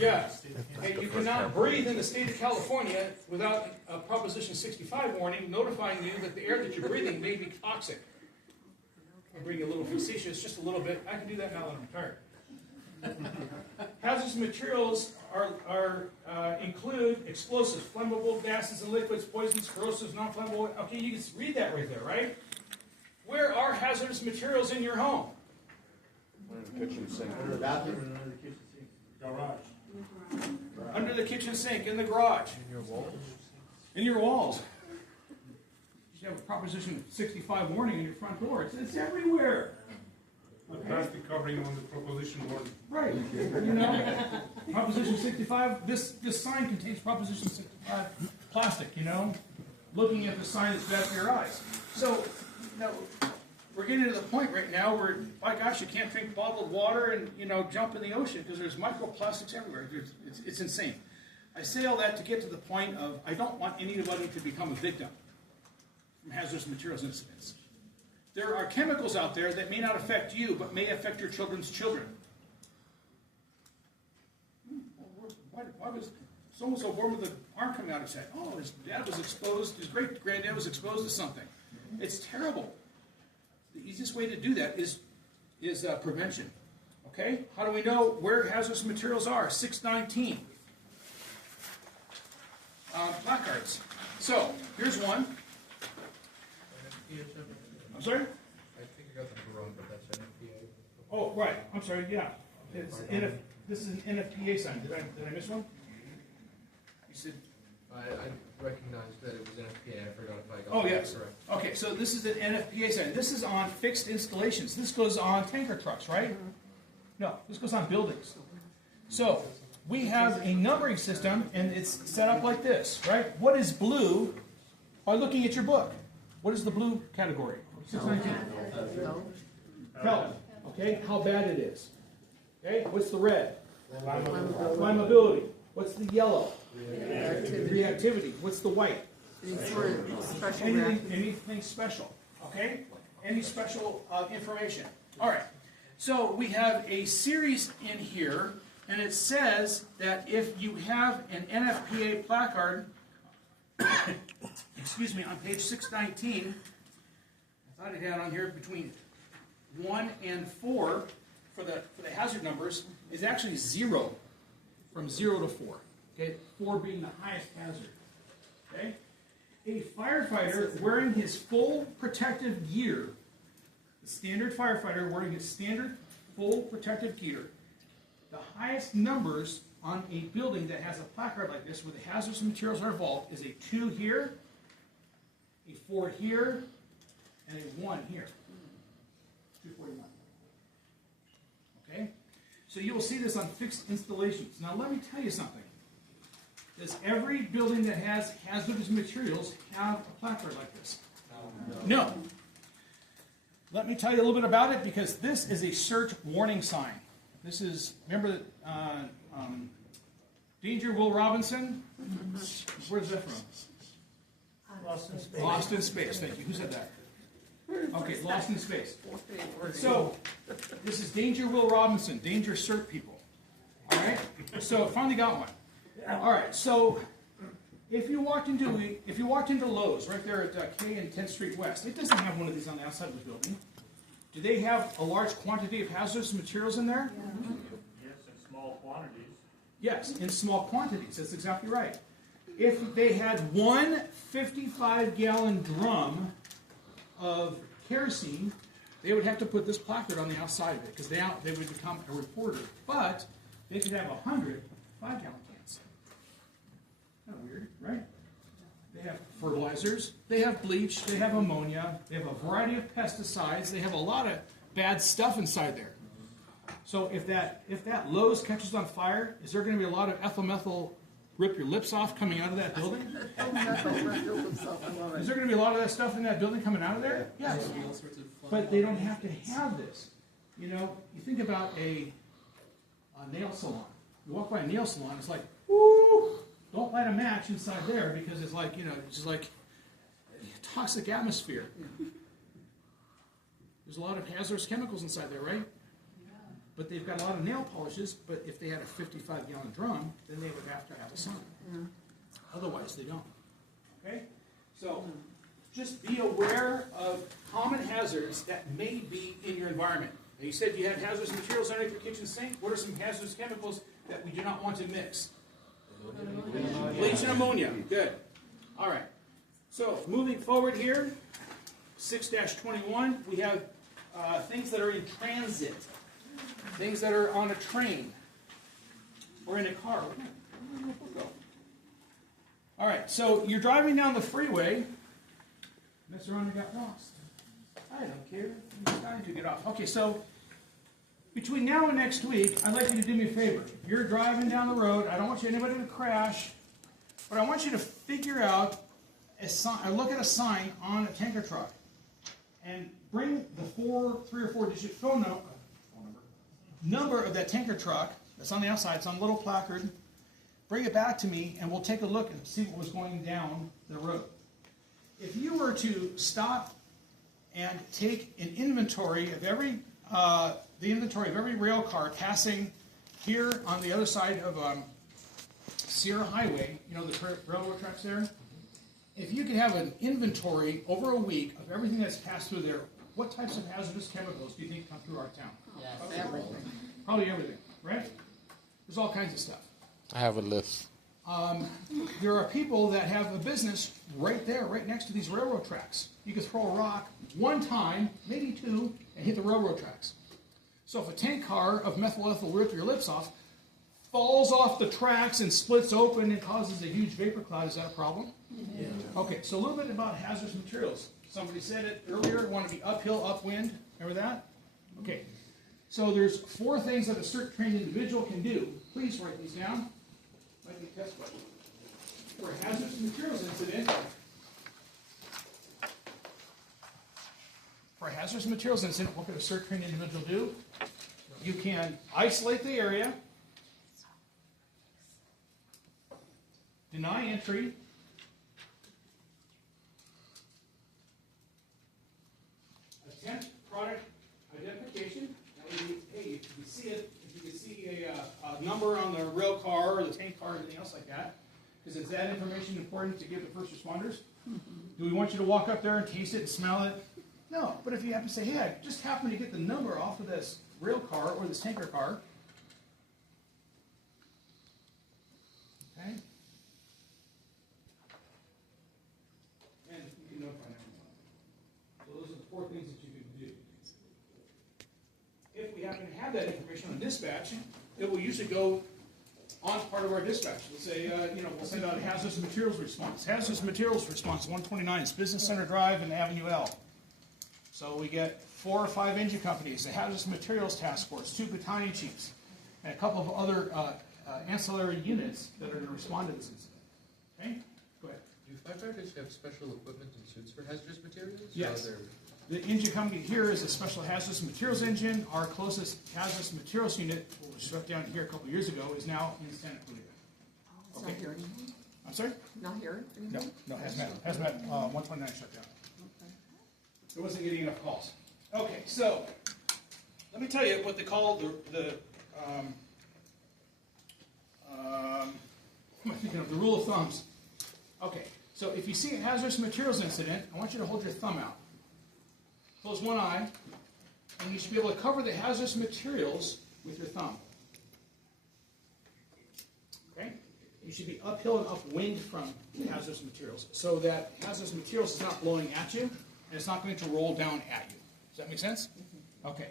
Yeah. And you cannot breathe in the state of California without a Proposition 65 warning notifying you that the air that you're breathing may be toxic. I'm being a little facetious, just a little bit. I can do that now that I'm retired. Hazardous materials include explosives, flammable gases and liquids, poisons, corrosives, non-flammable. Okay, you can read that right there, right? Where are hazardous materials in your home? Under the kitchen sink. Under the bathroom and under the kitchen sink. Garage. Under the kitchen sink, in the garage. In your walls. In your walls. You have a Proposition 65 warning on your front door. It's everywhere. With plastic covering on the proposition board. Right. You know, Proposition 65, this sign contains Proposition 65 plastic, you know. Looking at the sign is bad for your eyes. So, we're getting to the point right now where, my gosh, you can't drink bottled water and, jump in the ocean because there's microplastics everywhere. It's insane. I say all that to get to the point of I don't want anybody to become a victim from hazardous materials incidents. There are chemicals out there that may not affect you, but may affect your children's children. Why was so-and-so born with an arm coming out of his head? Oh, his dad was exposed, his great-granddad was exposed to something. It's terrible. The easiest way to do that is prevention. Okay? How do we know where hazardous materials are? 619. Placards. So, here's one. I'm sorry? I think I got the number wrong, but that's NFPA. Oh, right. I'm sorry, yeah. This is an NFPA sign. Did I miss one? You said... I recognized that it was NFPA. I forgot if I got Oh, that yes. correct. Okay, so this is an NFPA sign. This is on fixed installations. This goes on tanker trucks, right? No, this goes on buildings. So, we have a numbering system, and it's set up like this, right? What is blue? By looking at your book. What is the blue category? 619. Pellet. Okay, how bad it is. Okay, what's the red? Flammability. What's the yellow? Reactivity. What's the white? Anything special. Okay? Any special information. All right. So we have a series in here, and it says that if you have an NFPA placard, excuse me, on page 619, I thought it had on here between 1 and 4 for the hazard numbers is actually 0, from 0 to 4. Okay, 4 being the highest hazard. Okay, a firefighter wearing his full protective gear, the standard firefighter wearing his standard full protective gear, the highest numbers on a building that has a placard like this where the hazardous materials are involved is a 2 here, a 4 here, and a 1 here. 241. Okay? So you will see this on fixed installations. Now let me tell you something. Does every building that has hazardous materials have a placard like this? No. Let me tell you a little bit about it because this is a CERT warning sign. This is, remember Danger Will Robinson? Where's that from? Lost in Space. Lost in Space, thank you. Who said that? Okay, Lost in Space. So, this is Danger Will Robinson, Danger CERT people. All right? So, finally got one. All right, so if you walked into Lowe's right there at K and 10th Street West, it doesn't have one of these on the outside of the building. Do they have a large quantity of hazardous materials in there? Yes, in small quantities. Yes, in small quantities. That's exactly right. If they had one 55-gallon drum of kerosene, they would have to put this placard on the outside of it because they would become a reporter. But they could have 100 5-gallon cans. Kind of weird, right? They have fertilizers, they have bleach, they have ammonia, they have a variety of pesticides, they have a lot of bad stuff inside there. So if that Lowe's catches on fire, is there going to be a lot of ethyl methyl rip your lips off coming out of that building? Is there going to be a lot of that stuff in that building coming out of there? Yes. But they don't have to have this. You know, you think about a nail salon. You walk by a nail salon, it's like, woo! Don't light a match inside there because it's like, it's just like a toxic atmosphere. There's a lot of hazardous chemicals inside there, right? but they've got a lot of nail polishes, but if they had a 55-gallon drum, then they would have to have a sign. Otherwise, they don't. Okay? So, just be aware of common hazards that may be in your environment. Now, you said you had hazardous materials underneath your kitchen sink. What are some hazardous chemicals that we do not want to mix? Bleach and ammonia. Good. All right. So, moving forward here, 6-21, we have things that are in transit. Things that are on a train or in a car. Go. All right, so you're driving down the freeway. Mess around and got lost. I don't care. I'm trying to get off. Okay, so between now and next week, I'd like you to do me a favor. You're driving down the road. I don't want anybody to crash, but I want you to figure out a sign. Look at a sign on a tanker truck, and bring the 3 or 4 digit phone number of that tanker truck that's on the outside. It's on a little placard. Bring it back to me, and we'll take a look and see what was going down the road. If you were to stop and take an inventory of every rail car passing here on the other side of Sierra Highway, you know the railroad tracks there. If you could have an inventory over a week of everything that's passed through there, what types of hazardous chemicals do you think come through our town? Probably everything, right? There's all kinds of stuff. I have a list. There are people that have a business right there, right next to these railroad tracks. You could throw a rock one time, maybe 2, and hit the railroad tracks. So if a tank car of methyl ethyl will rip your lips off, falls off the tracks and splits open and causes a huge vapor cloud, is that a problem? Yeah. Okay, so a little bit about hazardous materials. Somebody said it earlier, want to be uphill, upwind. Remember that? Okay. So there's 4 things that a CERT trained individual can do. Please write these down. Might be a test question. For a hazardous materials incident, what could a CERT trained individual do? You can isolate the area, deny entry, attempt product identification. That would be, hey, if you see it, if you can see a number on the rail car or the tank car or anything else like that, because is that information important to give the first responders? Do we want you to walk up there and taste it and smell it? No, but if you happen to say, hey, I just happened to get the number off of this rail car or this tanker car, okay? And you can notify everyone. So those are the 4 things that you can do. If we happen to have that information on dispatch, it will usually go on part of our dispatch. We'll say, we'll send out a hazardous materials response. Hazardous materials response 129 is Business Center Drive and Avenue L. So we get 4 or 5 engine companies, the hazardous materials task force, 2 battalion chiefs, and a couple of other ancillary units that are going to respond to this incident. Okay? Go ahead. Do firefighters have special equipment and suits for hazardous materials? Yes. The engine company here is a special hazardous materials engine. Our closest hazardous materials unit, what was shut down here a couple years ago, is now in Santa Cruz. It's not here anymore? I'm sorry? Not here anymore? No, hazmat 129 shut down. It wasn't getting enough calls. Okay, so let me tell you what they call the rule of thumbs. Okay, so if you see a hazardous materials incident, I want you to hold your thumb out. Close one eye, and you should be able to cover the hazardous materials with your thumb. Okay? You should be uphill and upwind from the hazardous materials, so that hazardous materials is not blowing at you, and it's not going to roll down at you. Does that make sense? Okay.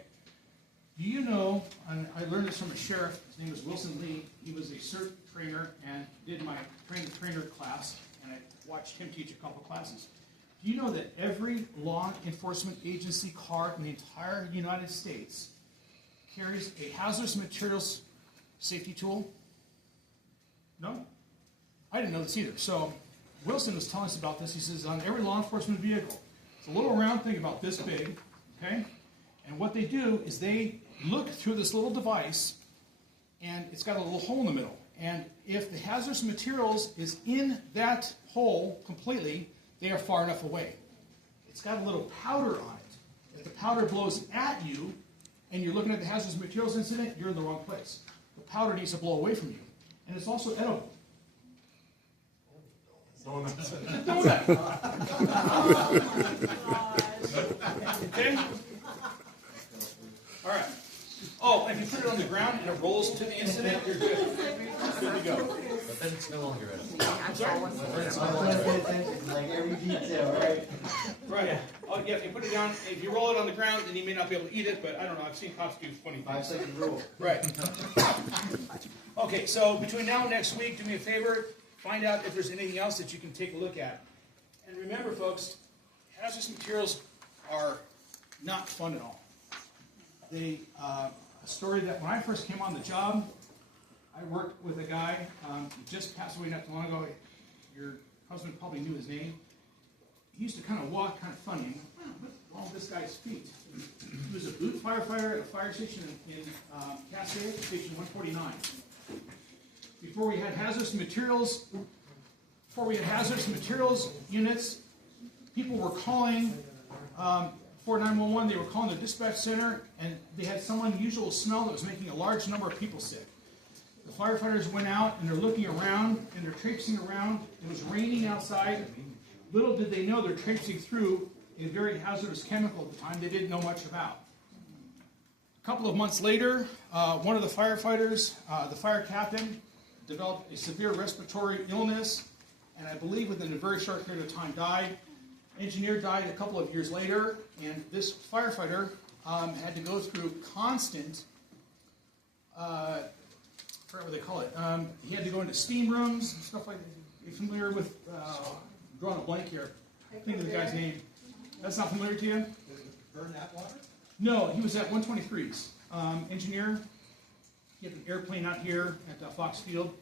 Do you know, and I learned this from a sheriff, his name was Wilson Lee. He was a CERT trainer and did my trainer class, and I watched him teach a couple classes. Do you know that every law enforcement agency car in the entire United States carries a hazardous materials safety tool? No? I didn't know this either. So Wilson was telling us about this. He says on every law enforcement vehicle, it's a little round thing about this big, okay? And what they do is they look through this little device, and it's got a little hole in the middle. And if the hazardous materials is in that hole completely, they are far enough away. It's got a little powder on it. If the powder blows at you, and you're looking at the hazardous materials incident, you're in the wrong place. The powder needs to blow away from you. And it's also edible. Donuts. Donut. Okay? All right. Oh, and if you put it on the ground and it rolls to the incident, you're good. Good to go. But then it's no longer edible. I'm sorry? I want to pay attention, like every detail, right? Right. Oh, yeah, if you put it down, if you roll it on the ground, then you may not be able to eat it, but I don't know, I've seen cops do funny things. 5-second rule. Right. Okay, so between now and next week, do me a favor, find out if there's anything else that you can take a look at. And remember, folks, hazardous materials are not fun at all. They, a story that when I first came on the job, I worked with a guy, he just passed away not too long ago. Your husband probably knew his name. He used to kind of walk kind of funny. And I went, what's wrong with this guy's feet? He was a boot firefighter at a fire station in Cascade, station 149. Before we had hazardous materials units, people were calling for 911. They were calling the dispatch center, and they had some unusual smell that was making a large number of people sick. The firefighters went out, and they're looking around, and they're traipsing around. It was raining outside. Little did they know they're traipsing through a very hazardous chemical at the time they didn't know much about. A couple of months later, one of the firefighters, the fire captain, developed a severe respiratory illness, and I believe within a very short period of time died. Engineer died a couple of years later, and this firefighter had to go through constant, I forgot what they call it. He had to go into steam rooms and stuff like that. Are you familiar with, drawing a blank here. Think of the guy's name. That's not familiar to you? Burn that water? No, he was at 123s. Engineer. He had an airplane out here at Fox Field.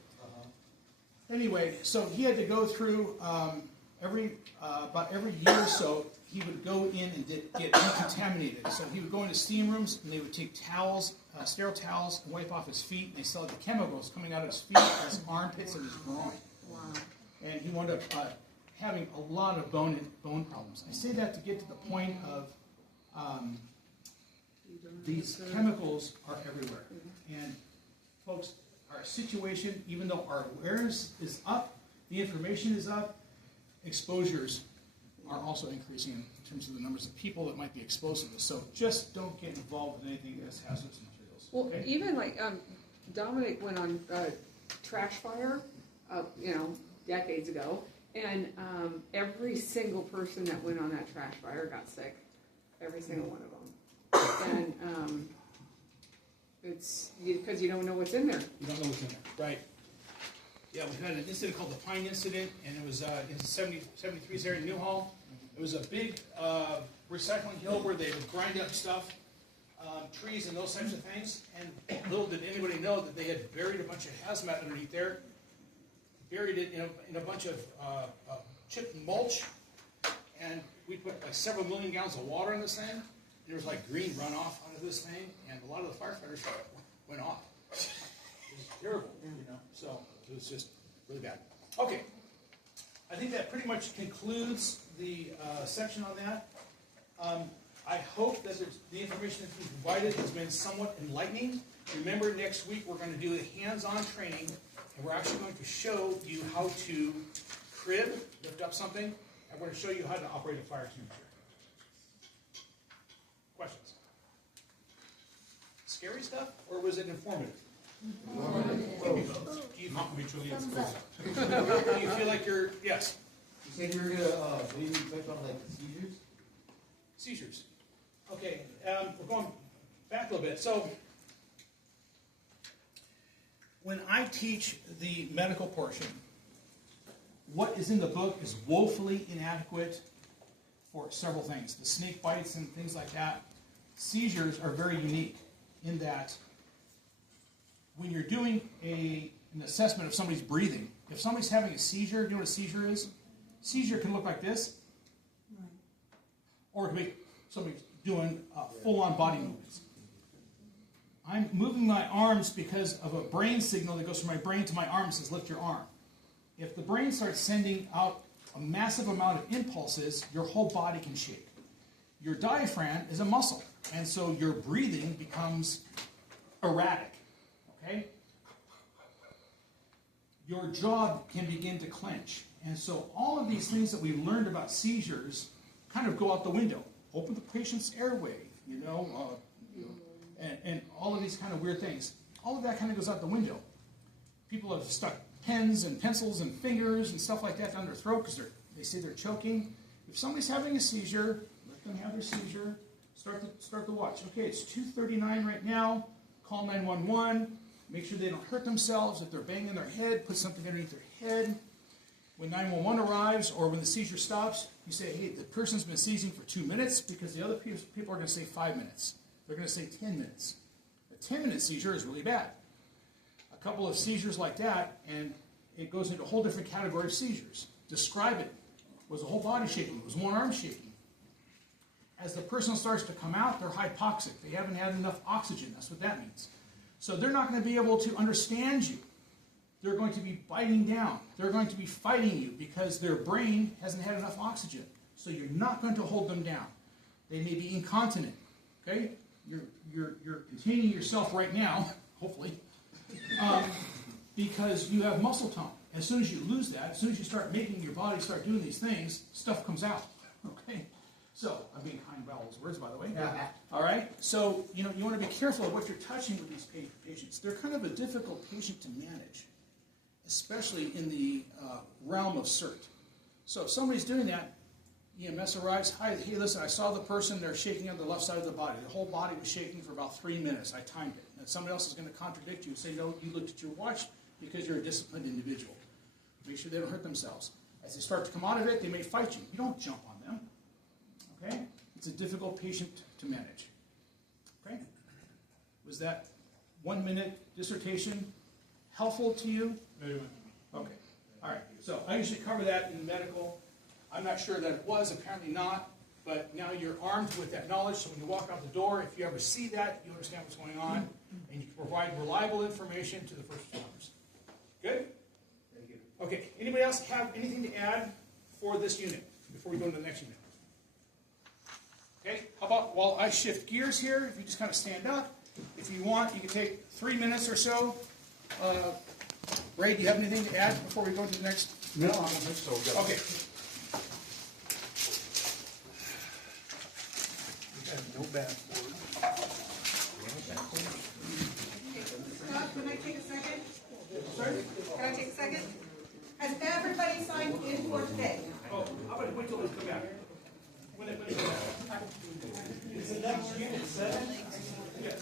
Anyway, so he had to go through about every year or so. He would go in and get decontaminated. So he would go into steam rooms, and they would take towels, sterile towels, and wipe off his feet. And they still had the chemicals coming out of his feet, his armpits, and his groin. Wow. And he wound up having a lot of bone problems. I say that to get to the point of these chemicals are everywhere. And folks, our situation, even though our awareness is up, the information is up, exposures are also increasing in terms of the numbers of people that might be exposed to this. So just don't get involved with anything that's hazardous materials. Well, Okay? even like Dominic went on trash fire, decades ago, and every single person that went on that trash fire got sick. Every single one of them. And it's because you don't know what's in there. You don't know what's in there. Right. Yeah, we had an incident called the Pine Incident, and it was in 73's area in Newhall. It was a big recycling hill where they would grind up stuff, trees and those types of things. And little did anybody know that they had buried a bunch of hazmat underneath there, buried it in a bunch of chipped mulch, and we put like several million gallons of water in this thing, and there was like green runoff out of this thing, and a lot of the firefighters went off. It was terrible, so it was just really bad. Okay, I think that pretty much concludes the section on that. I hope that the information that's been provided has been somewhat enlightening. Remember, next week we're going to do a hands-on training, and we're actually going to show you how to crib, lift up something, and we're going to show you how to operate a fire extinguisher. Questions? Scary stuff, or was it informative? Do you Not mutually exclusive. do you feel like you're, yes, You said you were gonna maybe touch on like the seizures? seizures. Okay, we're going back a little bit. So, when I teach the medical portion, what is in the book is woefully inadequate for several things. The snake bites and things like that. Seizures are very unique in that when you're doing an assessment of somebody's breathing, if somebody's having a seizure, you know what a seizure is? Seizure can look like this, or it can be somebody doing full-on body movements. I'm moving my arms because of a brain signal that goes from my brain to my arm and says, lift your arm. If the brain starts sending out a massive amount of impulses, your whole body can shake. Your diaphragm is a muscle. And so your breathing becomes erratic, okay? Your jaw can begin to clench. And so all of these things that we learned about seizures kind of go out the window. Open the patient's airway, and all of these kind of weird things. All of that kind of goes out the window. People have stuck pens and pencils and fingers and stuff like that down their throat because they say they're choking. If somebody's having a seizure, let them have their seizure. Start the watch. Okay, it's 2:39 right now. Call 911. Make sure they don't hurt themselves. If they're banging their head, put something underneath their head. When 911 arrives or when the seizure stops, you say, hey, the person's been seizing for 2 minutes, because the other people are going to say 5 minutes. They're going to say 10 minutes. A 10-minute seizure is really bad. A couple of seizures like that, and it goes into a whole different category of seizures. Describe it. Was the whole body shaking? Was one arm shaking? As the person starts to come out, they're hypoxic. They haven't had enough oxygen. That's what that means. So they're not going to be able to understand you. They're going to be biting down. They're going to be fighting you because their brain hasn't had enough oxygen. So you're not going to hold them down. They may be incontinent. Okay? You're containing yourself right now, hopefully, because you have muscle tone. As soon as you lose that, as soon as you start making your body start doing these things, stuff comes out. Okay? So, I'm being kind by all those words, by the way. All right? So, you want to be careful of what you're touching with these patients. They're kind of a difficult patient to manage, especially in the realm of CERT. So, if somebody's doing that, EMS arrives. Hi, hey, listen, I saw the person, they're shaking on the left side of the body. The whole body was shaking for about 3 minutes. I timed it. And somebody else is going to contradict you and say, no, you looked at your watch because you're a disciplined individual. Make sure they don't hurt themselves. As they start to come out of it, they may fight you. You don't jump on them. Okay? It's a difficult patient to manage. Okay? Was that 1 minute dissertation helpful to you? Okay. All right. So I usually cover that in medical. I'm not sure that it was, apparently not, but now you're armed with that knowledge, so when you walk out the door, if you ever see that, you understand what's going on, and you can provide reliable information to the first responders. Good? Thank you. Okay, anybody else have anything to add for this unit before we go to the next unit? Okay, how about while I shift gears here, if you just kind of stand up. If you want, you can take 3 minutes or so. Ray, do you have anything to add before we go to the next? No, I don't think so. Go. Okay. No bad. Scott, can I take a second? Sorry? Can I take a second? Has everybody signed in for today? Oh, how about wait till they come back? When they come back. Is the next unit 7? Yeah.